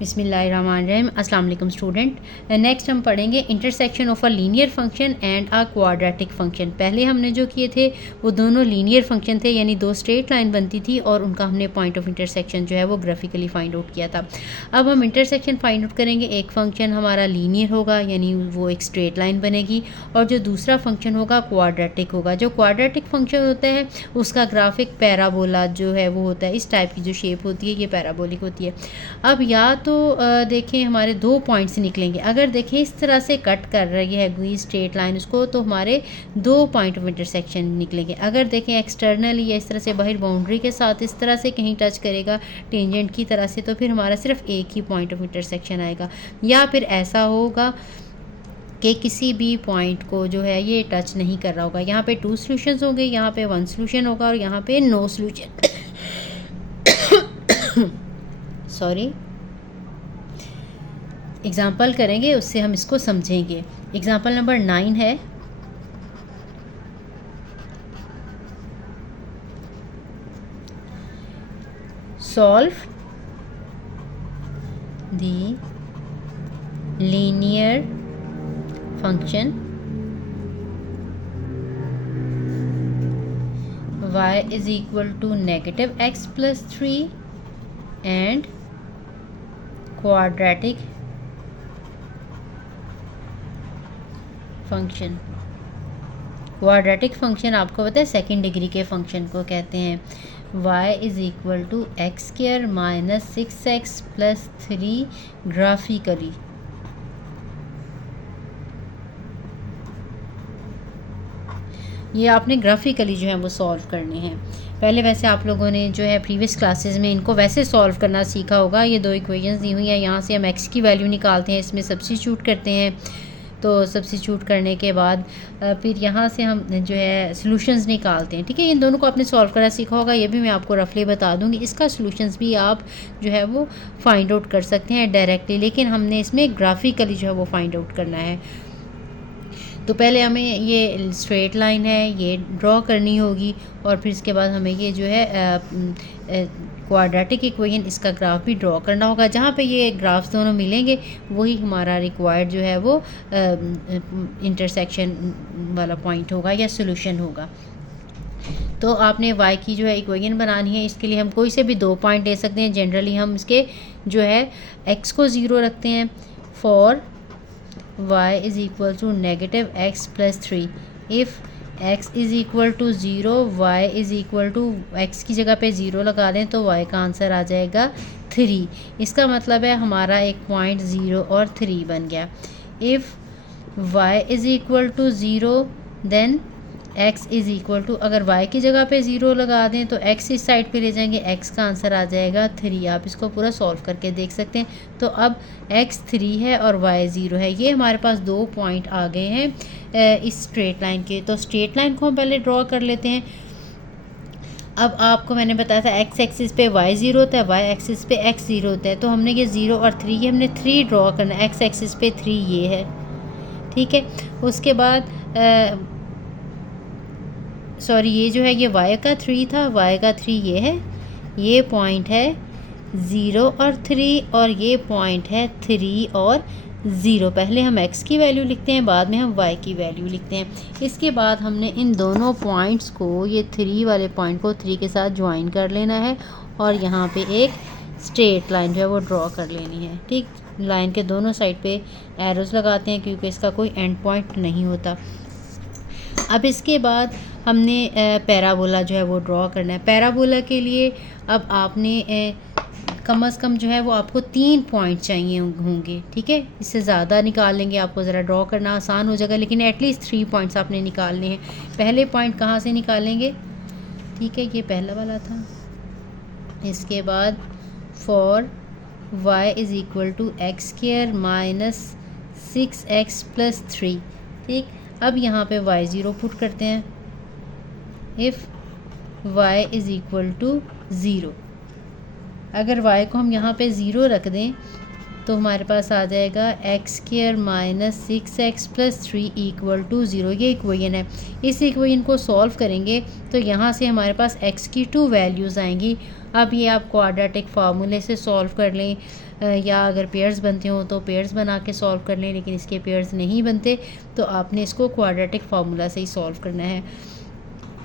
बिस्मिल्लाहिर्रहमानिर्रहीम। अस्सलाम वालेकुम स्टूडेंट। नेक्स्ट हम पढ़ेंगे intersection of a linear function and a quadratic function. पहले हमने जो किए थे वो दोनों लीनियर फंक्शन थे, यानी दो स्ट्रेट लाइन बनती थी और उनका हमने पॉइंट ऑफ इंटरसेक्शन जो है वो ग्राफिकली फाइंड आउट किया था। अब हम इंटरसेक्शन फाइंड आउट करेंगे। एक फंक्शन हमारा लीनियर होगा यानी वो एक स्ट्रेट लाइन बनेगी, और जो दूसरा फंक्शन होगा क्वाड्रेटिक होगा। जो क्वाड्रेटिक फंक्शन होता है उसका ग्राफिक पैराबोला जो है वो होता है, इस टाइप की जो शेप होती है ये पैराबोलिक होती है। अब या तो देखें हमारे दो पॉइंट्स निकलेंगे। अगर देखें इस तरह से कट कर रही है कोई स्ट्रेट लाइन उसको, तो हमारे दो पॉइंट ऑफ इंटरसेक्शन निकलेंगे। अगर देखें एक्सटर्नली या इस तरह से बाहर बाउंड्री के साथ इस तरह से कहीं टच करेगा टेंजेंट की तरह से, तो फिर हमारा सिर्फ एक ही पॉइंट ऑफ इंटरसेक्शन आएगा। या फिर ऐसा होगा कि किसी भी पॉइंट को जो है ये टच नहीं कर रहा होगा। यहाँ पे 2 सॉल्यूशंस होंगे, यहाँ पे 1 सॉल्यूशन होगा और यहाँ पे नो सॉल्यूशन। सॉरी, एग्जाम्पल करेंगे उससे हम इसको समझेंगे। एग्जाम्पल नंबर 9 है, solve the linear function y is equal to -x plus 3 and quadratic function. Quadratic function आपको पता है सेकंड डिग्री के फंक्शन को कहते हैं। y is equal to x square minus 6x plus 3 graphically. ये आपने ग्राफिकली जो है वो सॉल्व करने हैं। पहले वैसे आप लोगों ने जो है प्रीवियस क्लासेस में इनको वैसे सॉल्व करना सीखा होगा। ये दो इक्वेशंस दी हुई हैं, यहाँ से हम x की वैल्यू निकालते हैं, इसमें सब्स्टिट्यूट करते हैं। तो सब्स्टिट्यूट करने के बाद फिर यहाँ से हम जो है सॉल्यूशंस निकालते हैं। ठीक है, इन दोनों को आपने सॉल्व करना सीखा होगा, ये भी मैं आपको रफली बता दूंगी। इसका सॉल्यूशंस भी आप जो है वो फाइंड आउट कर सकते हैं डायरेक्टली, लेकिन हमने इसमें ग्राफिकली जो है वो फाइंड आउट करना है। तो पहले हमें ये स्ट्रेट लाइन है ये ड्रॉ करनी होगी, और फिर इसके बाद हमें ये जो है क्वाड्रेटिक इक्वेशन इसका ग्राफ भी ड्रॉ करना होगा। जहाँ पे ये ग्राफ्स दोनों मिलेंगे वही हमारा रिक्वायर्ड जो है वो इंटरसेक्शन वाला पॉइंट होगा या सॉल्यूशन होगा। तो आपने y की जो है इक्वेशन बनानी है। इसके लिए हम कोई से भी दो पॉइंट ले सकते हैं। जनरली हम इसके जो है x को 0 रखते हैं for y is equal to -x plus 3। If x is equal to 0, y is equal to x की जगह पे 0 लगा दें तो y का आंसर आ जाएगा 3। इसका मतलब है हमारा एक पॉइंट 0 और 3 बन गया। If y is equal to 0 then x is equal to, अगर y की जगह पे 0 लगा दें तो x इस साइड पे ले जाएंगे, x का आंसर आ जाएगा 3। आप इसको पूरा सॉल्व करके देख सकते हैं। तो अब x 3 है और y 0 है। ये हमारे पास दो पॉइंट आ गए हैं इस स्ट्रेट लाइन के। तो स्ट्रेट लाइन को हम पहले ड्रॉ कर लेते हैं। अब आपको मैंने बताया था x एक्सिस पे y 0 होता है, y एक्सिस पे x 0 होता है। तो हमने ये 0 और 3, ये हमने 3 ड्रॉ करना है। x एक्सिस पे 3 ये है, ठीक है। उसके बाद सॉरी, ये जो है ये y का 3 था, y का 3 ये है। ये पॉइंट है 0 और 3 और ये पॉइंट है 3 और 0। पहले हम x की वैल्यू लिखते हैं, बाद में हम y की वैल्यू लिखते हैं। इसके बाद हमने इन दोनों पॉइंट्स को, ये 3 वाले पॉइंट को 3 के साथ ज्वाइन कर लेना है और यहाँ पे एक स्ट्रेट लाइन जो है वो ड्रॉ कर लेनी है। ठीक, लाइन के दोनों साइड पे एरोज़ लगाते हैं क्योंकि इसका कोई एंड पॉइंट नहीं होता। अब इसके बाद हमने पैराबोला जो है वो ड्रॉ करना है। पैराबोला के लिए अब आपने कम से कम जो है वो आपको 3 पॉइंट चाहिए होंगे, ठीक है। इससे ज़्यादा निकाल लेंगे आपको ज़रा ड्रॉ करना आसान हो जाएगा, लेकिन एटलीस्ट 3 पॉइंट्स आपने निकालने हैं। पहले पॉइंट कहाँ से निकालेंगे, ठीक है, ये पहला वाला था। इसके बाद for y is equal to x square minus 6x plus 3, ठीक। अब यहाँ पे y 0 पुट करते हैं। If y is equal to 0, अगर y को हम यहाँ पे 0 रख दें तो हमारे पास आ जाएगा x square minus 6x plus 3 equal to 0। ये इक्वेशन है। इस इक्वेशन को सॉल्व करेंगे तो यहाँ से हमारे पास x की 2 वैल्यूज़ आएंगी अब ये आप क्वाड्रेटिक फार्मूले से सॉल्व कर लें, या अगर पेयर्स बनते हो तो पेयर्स बना के सॉल्व कर लें, लेकिन इसके पेयर्स नहीं बनते तो आपने इसको क्वाड्रेटिक फार्मूला से ही सॉल्व करना है।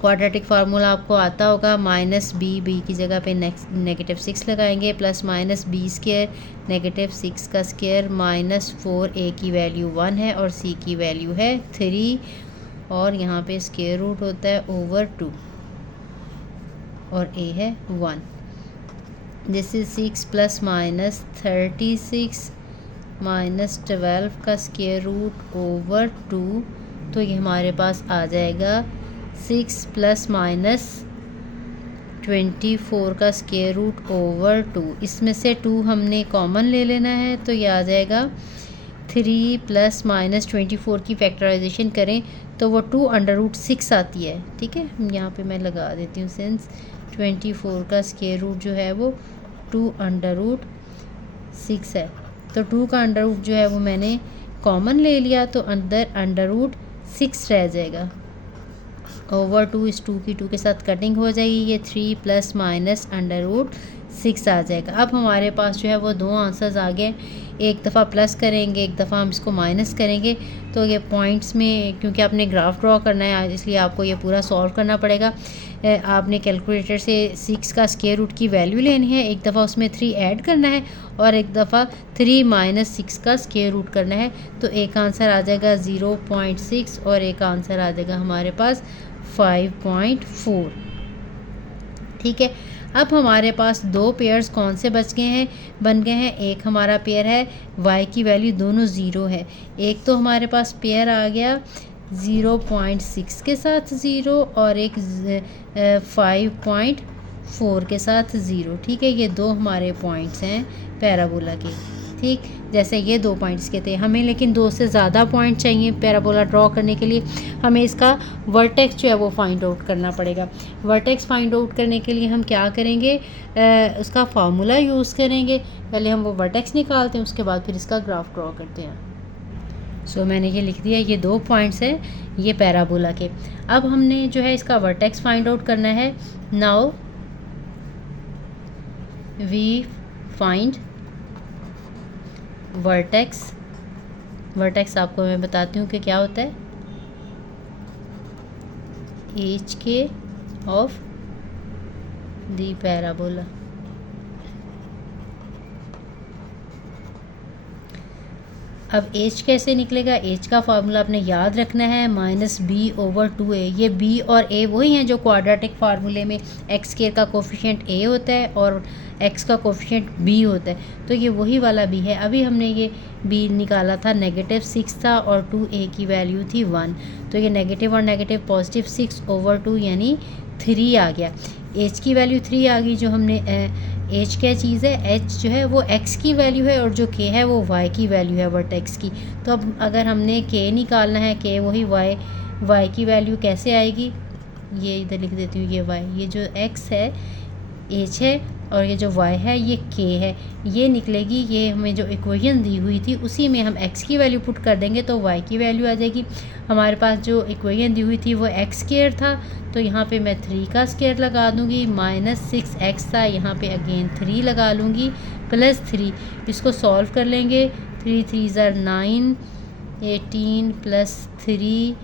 क्वाड्रेटिक फार्मूला आपको आता होगा, -b की जगह पे -6 लगाएंगे, प्लस -b² -6 का स्क्वायर -4, a की वैल्यू 1 है और c की वैल्यू है 3, और यहाँ पे स्क्वायर रूट होता है ओवर 2 और a है 1। दिस इज 6 + -36 -12 का स्क्वायर रूट ओवर 2, तो ये हमारे पास आ जाएगा 6 ± -24 का स्क्वायर रूट ओवर 2। इसमें से 2 हमने कॉमन ले लेना है, तो ये आ जाएगा 3 ± -24 की फैक्टराइजेशन करें तो वो 2√6 आती है। ठीक है, यहाँ पे मैं लगा देती हूँ सेंस। 24 का स्क्वायर रूट जो है वो 2√6 है, तो 2 का अंडर रूट जो है वो मैंने कॉमन ले लिया, तो अंदर √6 रह जाएगा। ओवर 2 इस 2 की 2 के साथ कटिंग हो जाएगी, ये 3 ± √6 आ जाएगा। अब हमारे पास जो है वो 2 आंसर्स आ गए, एक दफ़ा प्लस करेंगे, एक दफ़ा हम इसको माइनस करेंगे। तो ये पॉइंट्स में, क्योंकि आपने ग्राफ ड्रॉ करना है इसलिए आपको ये पूरा सॉल्व करना पड़ेगा। आपने कैलकुलेटर से 6 का स्क्वायर रूट की वैल्यू लेनी है, एक दफ़ा उसमें 3 ऐड करना है और एक दफ़ा 3 - 6 का स्क्वायर रूट करना है। तो एक आंसर आ जाएगा 0.6 और एक आंसर आ जाएगा हमारे पास 5.4। ठीक है, अब हमारे पास 2 पेयर्स कौन से बन गए हैं। एक हमारा पेयर है y की वैल्यू दोनों 0 है, एक तो हमारे पास पेयर आ गया 0.6 के साथ 0 और एक 5.4 के साथ 0। ठीक है, ये 2 हमारे पॉइंट्स हैं पैराबोला के। ठीक, जैसे ये 2 पॉइंट्स के थे, हमें लेकिन 2 से ज़्यादा पॉइंट चाहिए पैराबोला ड्रॉ करने के लिए। हमें इसका वर्टेक्स जो है वो फाइंड आउट करना पड़ेगा। वर्टेक्स फाइंड आउट करने के लिए हम क्या करेंगे, उसका फार्मूला यूज़ करेंगे। पहले हम वो वर्टेक्स निकालते हैं, उसके बाद फिर इसका ग्राफ ड्रॉ करते हैं। सो मैंने ये लिख दिया, ये 2 पॉइंट्स हैं ये पैराबोला के। अब हमने जो है इसका वर्टेक्स फाइंड आउट करना है। नाउ वी फाइंड वर्टेक्स आपको मैं बताती हूँ कि क्या होता है। HK of the parabola. अब एच कैसे निकलेगा, एच का फार्मूला आपने याद रखना है -b/2a। ये b और a वही हैं जो क्वाड्रेटिक फार्मूले में x² का कोफिशिएंट a होता है और x का कोफिशिएंट b होता है, तो ये वही वाला b है। अभी हमने ये b निकाला था, -6 था और 2a की वैल्यू थी 1, तो ये नेगेटिव और नेगेटिव पॉजिटिव 6/2 यानी 3 आ गया। h की वैल्यू 3 आ गई। जो हमने h क्या चीज़ है, h जो है वो x की वैल्यू है और जो k है वो y की वैल्यू है वर्टेक्स की। तो अब अगर हमने k निकालना है, k वही y की वैल्यू कैसे आएगी, ये इधर लिख देती हूँ, ये y, ये जो x है h है और ये जो y है ये k है, ये निकलेगी। ये हमें जो इक्वेशन दी हुई थी उसी में हम x की वैल्यू पुट कर देंगे तो y की वैल्यू आ जाएगी। हमारे पास जो इक्वेशन दी हुई थी वो x² था, तो यहाँ पे मैं 3 का स्क्वायर लगा दूँगी, -6x था, यहाँ पे अगेन 3 लगा लूँगी +3। इसको सॉल्व कर लेंगे, 3 3 = 9, 18 + 3,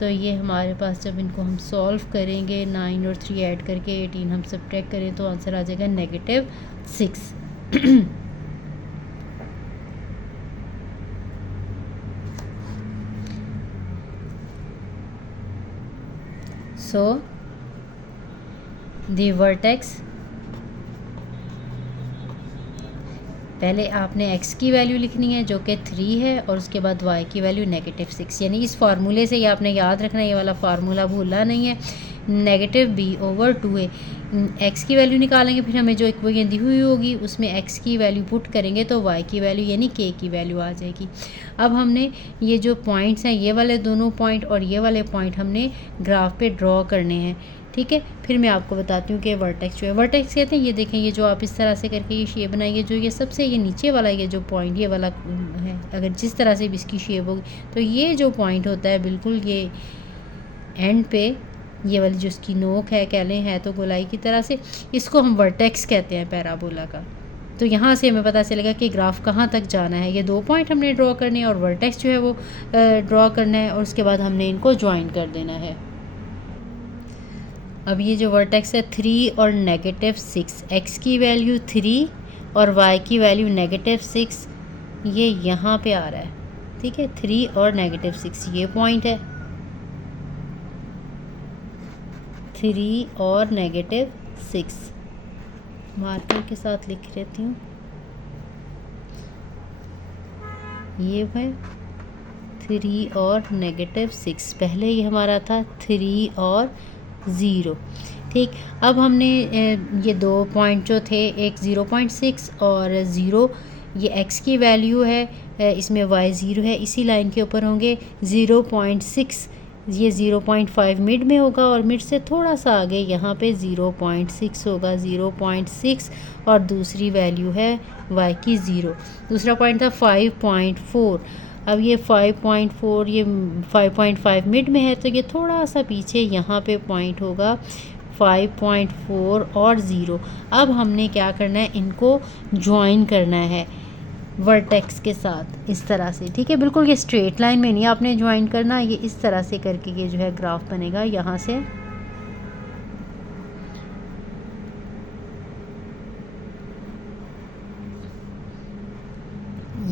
तो ये हमारे पास जब इनको हम सॉल्व करेंगे 9 और 3 ऐड करके 18 हम सब्ट्रैक्ट करें तो आंसर आ जाएगा -6। सो द वर्टेक्स, पहले आपने x की वैल्यू लिखनी है जो कि 3 है और उसके बाद y की वैल्यू -6, यानी इस फार्मूले से ये आपने याद रखना है, ये वाला फार्मूला भूलना नहीं है। -b/2a, x की वैल्यू निकालेंगे, फिर हमें जो इक्वेशन दी हुई होगी उसमें x की वैल्यू पुट करेंगे तो y की वैल्यू यानी k की वैल्यू आ जाएगी। अब हमने ये जो पॉइंट्स हैं, ये वाले दोनों पॉइंट और ये वाले पॉइंट हमने ग्राफ पे ड्रॉ करने हैं। ठीक है, फिर मैं आपको बताती हूँ कि वर्टेक्स जो है, वर्टेक्स कहते हैं, ये देखें, ये जो आप इस तरह से करके ये शेप बनाइए, जो ये सबसे ये नीचे वाला ये जो पॉइंट ये वाला है, अगर जिस तरह से भी इसकी शेप होगी तो ये जो पॉइंट होता है बिल्कुल ये एंड पे ये वाली जो उसकी नोक है कह लें, है तो गोलाई की तरह से, इसको हम वर्टेक्स कहते हैं पैराबोला का। तो यहाँ से हमें पता चलेगा कि ग्राफ कहाँ तक जाना है। ये 2 पॉइंट हमने ड्रॉ करने हैं और वर्टेक्स जो है वो ड्रॉ करना है, और उसके बाद हमने इनको ज्वाइन कर देना है। अब ये जो वर्टेक्स है 3 और -6, x की वैल्यू 3 और y की वैल्यू -6, ये यहाँ पे आ रहा है, ठीक है। 3 और -6 ये पॉइंट है, 3 और -6 मार्कर के साथ लिख लेती हूँ। ये है 3 और -6, पहले ये हमारा था 3 और 0, ठीक। अब हमने ये 2 पॉइंट जो थे, एक 0.6 और 0, ये x की वैल्यू है, इसमें y 0 है, इसी लाइन के ऊपर होंगे। 0.6 ये 0.5 मिड में होगा, और मिड से थोड़ा सा आगे यहाँ पे 0.6 होगा, 0.6, और दूसरी वैल्यू है y की 0। दूसरा पॉइंट था 5.4, अब ये 5.4 ये 5.5 मिड में है, तो ये थोड़ा सा पीछे यहाँ पे पॉइंट होगा 5.4 और 0। अब हमने क्या करना है, इनको ज्वाइन करना है वर्टेक्स के साथ इस तरह से, ठीक है। बिल्कुल ये स्ट्रेट लाइन में नहीं आपने ज्वाइन करना, ये इस तरह से करके ये जो है ग्राफ बनेगा यहाँ से।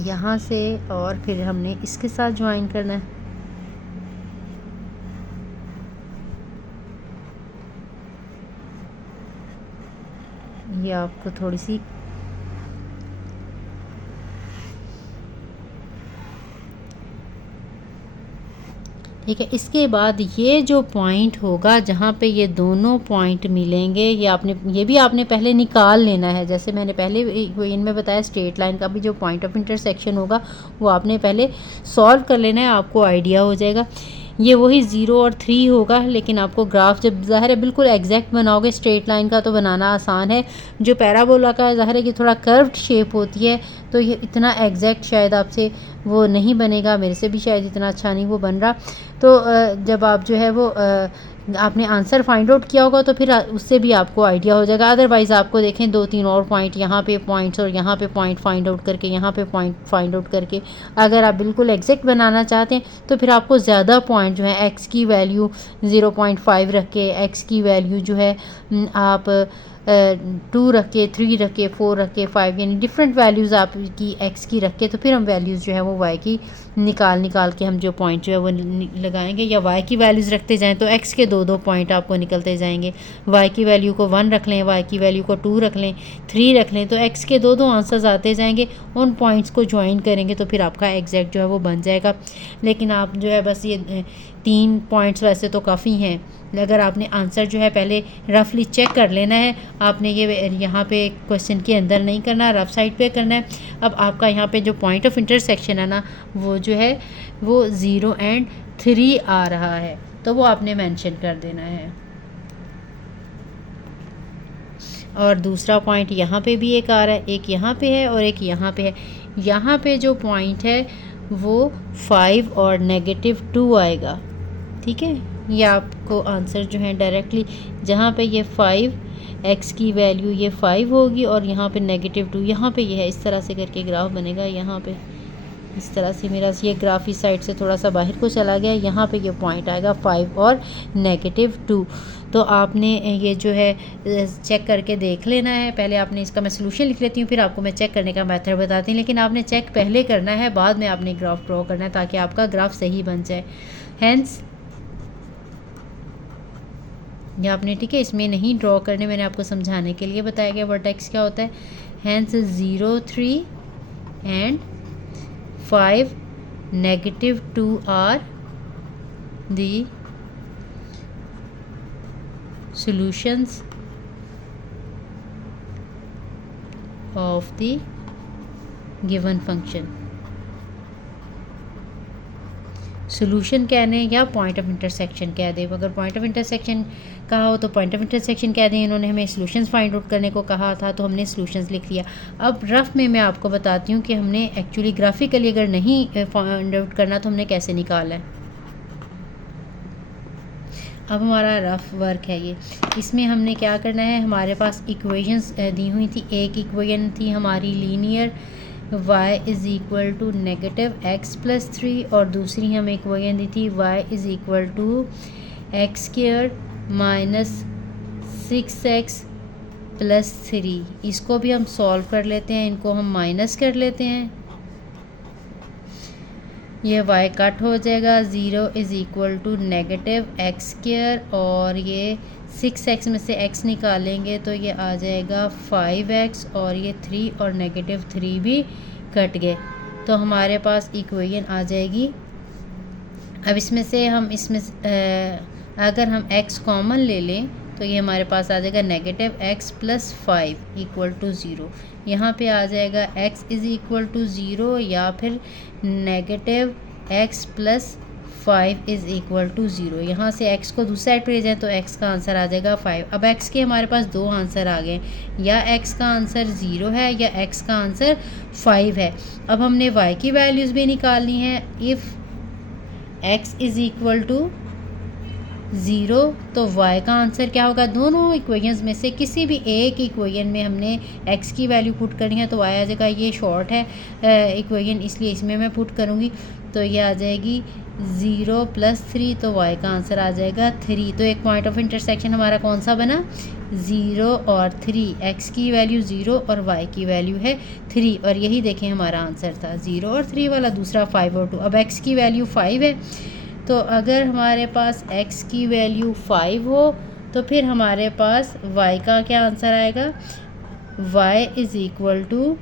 यहाँ से और फिर हमने इसके साथ ज्वाइन करना है। ये आपको थोड़ी सी ठीक है। इसके बाद ये जो पॉइंट होगा जहाँ पे ये दोनों पॉइंट मिलेंगे, ये भी आपने पहले निकाल लेना है। जैसे मैंने पहले इनमें बताया, स्ट्रेट लाइन का भी जो पॉइंट ऑफ इंटरसेक्शन होगा वो आपने पहले सॉल्व कर लेना है, आपको आइडिया हो जाएगा। ये वही 0 और 3 होगा, लेकिन आपको ग्राफ जब ज़ाहिर है बिल्कुल एग्जैक्ट बनाओगे, स्ट्रेट लाइन का तो बनाना आसान है, जो पैराबोला का ज़ाहिर है कि थोड़ा कर्व्ड शेप होती है, तो ये इतना एग्जैक्ट शायद आपसे वो नहीं बनेगा, मेरे से भी शायद इतना अच्छा नहीं वो बन रहा। तो जब आप जो है वो आपने आंसर फाइंड आउट किया होगा तो फिर उससे भी आपको आइडिया हो जाएगा। अदरवाइज़ आपको देखें 2-3 और पॉइंट, यहाँ पे पॉइंट्स और यहाँ पे पॉइंट फाइंड आउट करके, यहाँ पे पॉइंट फाइंड आउट करके, अगर आप बिल्कुल एग्जैक्ट बनाना चाहते हैं तो फिर आपको ज़्यादा पॉइंट जो है, x की वैल्यू 0.5 रख के, x की वैल्यू जो है आप 2 रख के, 3 रख के, 4 रख के, 5, यानी डिफरेंट वैल्यूज़ आपकी x की रख के, तो फिर हम वैल्यूज़ जो है वो y की निकाल के हम जो पॉइंट जो है वो लगाएंगे। या y की वैल्यूज़ रखते जाएं तो x के 2-2 पॉइंट आपको निकलते जाएंगे। y की वैल्यू को 1 रख लें, y की वैल्यू को 2 रख लें, 3 रख लें, तो x के 2-2 आंसर्स आते जाएंगे। उन पॉइंट्स को ज्वाइन करेंगे तो फिर आपका एग्जैक्ट जो है वो बन जाएगा। लेकिन आप जो है बस ये 3 पॉइंट्स वैसे तो काफ़ी हैं, अगर आपने आंसर जो है पहले रफली चेक कर लेना है, आपने ये यहाँ पे क्वेश्चन के अंदर नहीं करना, रफ साइड पे करना है। अब आपका यहाँ पे जो पॉइंट ऑफ इंटरसेक्शन है ना, वो जो है वो 0 और 3 आ रहा है, तो वो आपने मेंशन कर देना है। और दूसरा पॉइंट यहाँ पे भी एक आ रहा है, एक यहाँ पे है और एक यहाँ पे है। यहाँ पे जो पॉइंट है वो 5 और -2 आएगा, ठीक है। ये आपको आंसर जो है डायरेक्टली, जहाँ पे ये 5 x की वैल्यू ये 5 होगी और यहाँ पे -2, यहाँ पे ये है, इस तरह से करके ग्राफ बनेगा। यहाँ पे इस तरह से मेरा ये ग्राफ इस साइड से थोड़ा सा बाहर को चला गया, यहाँ पे ये पॉइंट आएगा 5 और -2। तो आपने ये जो है चेक करके देख लेना है। पहले आपने इसका मैं सोल्यूशन लिख लेती हूँ, फिर आपको मैं चेक करने का मेथड बताती हूँ, लेकिन आपने चेक पहले करना है, बाद में आपने ग्राफ ड्रॉ करना है ताकि आपका ग्राफ सही बन जाए। हैंस ये आपने, ठीक है, इसमें नहीं ड्रॉ करने, मैंने आपको समझाने के लिए बताया गया वर्टेक्स क्या होता है। Hence 0, 3 and 5, -2 are the solutions of the given function। Solution कह दें या पॉइंट ऑफ इंटरसेक्शन कह दें। अगर पॉइंट ऑफ इंटरसेक्शन कहा हो तो पॉइंट ऑफ इंटरसेक्शन कह दें। इन्होंने हमें सोल्यूशंस फाइंड आउट करने को कहा था तो हमने सोल्यूशंस लिख लिया। अब रफ में मैं आपको बताती हूँ कि हमने एक्चुअली ग्राफिकली अगर नहीं फाइंड आउट करना तो हमने कैसे निकाला है। अब हमारा रफ वर्क है ये। इसमें हमने क्या करना है, हमारे पास इक्वेशंस दी हुई थी। एक इक्वेशन थी हमारी linear y is equal to -x+3 और दूसरी हमें इक्वेशन दी थी y is equal to x² -6x+3। इसको भी हम सॉल्व कर लेते हैं, इनको हम माइनस कर लेते हैं। ये y कट हो जाएगा, 0 इज़ इक्वल टू -x² और ये 6x में से x निकालेंगे तो ये आ जाएगा 5x और ये 3 और -3 भी कट गए, तो हमारे पास इक्वेशन आ जाएगी। अब इसमें से हम अगर हम x कॉमन ले लें तो ये हमारे पास आ जाएगा -x+5 इक्वल टू 0। यहाँ पे आ जाएगा x इज़ इक्वल टू 0 या फिर -x+5 इज़ इक्वल टू 0। यहाँ से x को दूसरी साइड पे ले जाए तो x का आंसर आ जाएगा 5। अब x के हमारे पास दो आंसर आ गए, या x का आंसर 0 है या x का आंसर 5 है। अब हमने y की वैल्यूज़ भी निकालनी है। If x is equal to 0 तो y का आंसर क्या होगा, दोनों इक्वेशंस में से किसी भी एक इक्वेशन में हमने x की वैल्यू पुट करनी है तो y आ जाएगा। ये शॉर्ट है इक्वेशन, इसलिए इसमें मैं पुट करूँगी तो ये आ जाएगी 0 + 3, तो y का आंसर आ जाएगा 3। तो एक पॉइंट ऑफ इंटरसेक्शन हमारा कौन सा बना, 0 और 3। x की वैल्यू 0 और y की वैल्यू है 3 और यही देखें हमारा आंसर था 0 और 3 वाला, दूसरा 5 और 2। अब x की वैल्यू 5 है, तो अगर हमारे पास x की वैल्यू 5 हो तो फिर हमारे पास y का क्या आंसर आएगा, y इज़ इक्वल टू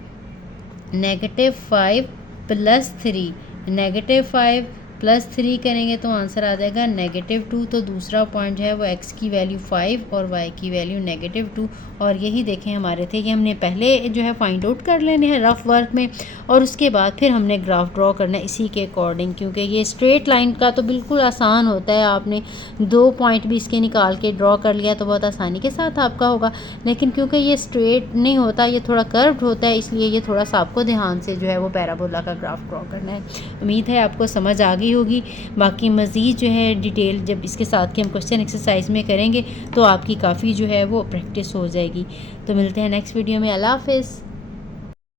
-5 + 3। -5 + 3 करेंगे तो आंसर आ जाएगा -2। तो दूसरा पॉइंट है वो x की वैल्यू 5 और y की वैल्यू -2। और यही देखें हमारे थे कि हमने पहले जो है फाइंड आउट कर लेने हैं रफ वर्क में और उसके बाद फिर हमने ग्राफ ड्रॉ करना है इसी के अकॉर्डिंग, क्योंकि ये स्ट्रेट लाइन का तो बिल्कुल आसान होता है। आपने 2 पॉइंट भी इसके निकाल के ड्रॉ कर लिया तो बहुत आसानी के साथ आपका होगा, लेकिन क्योंकि ये स्ट्रेट नहीं होता, ये थोड़ा कर्व्ड होता है, इसलिए ये थोड़ा सा आपको ध्यान से जो है वो पैराबोला का ग्राफ ड्रॉ करना है। उम्मीद है आपको समझ आ गई होगी। बाकी मज़ीद जो है डिटेल जब इसके साथ के हम क्वेश्चन एक्सरसाइज में करेंगे तो आपकी काफ़ी जो है वो प्रैक्टिस हो जाएगी। तो मिलते हैं नेक्स्ट वीडियो में। अल्लाह हाफ़िज़।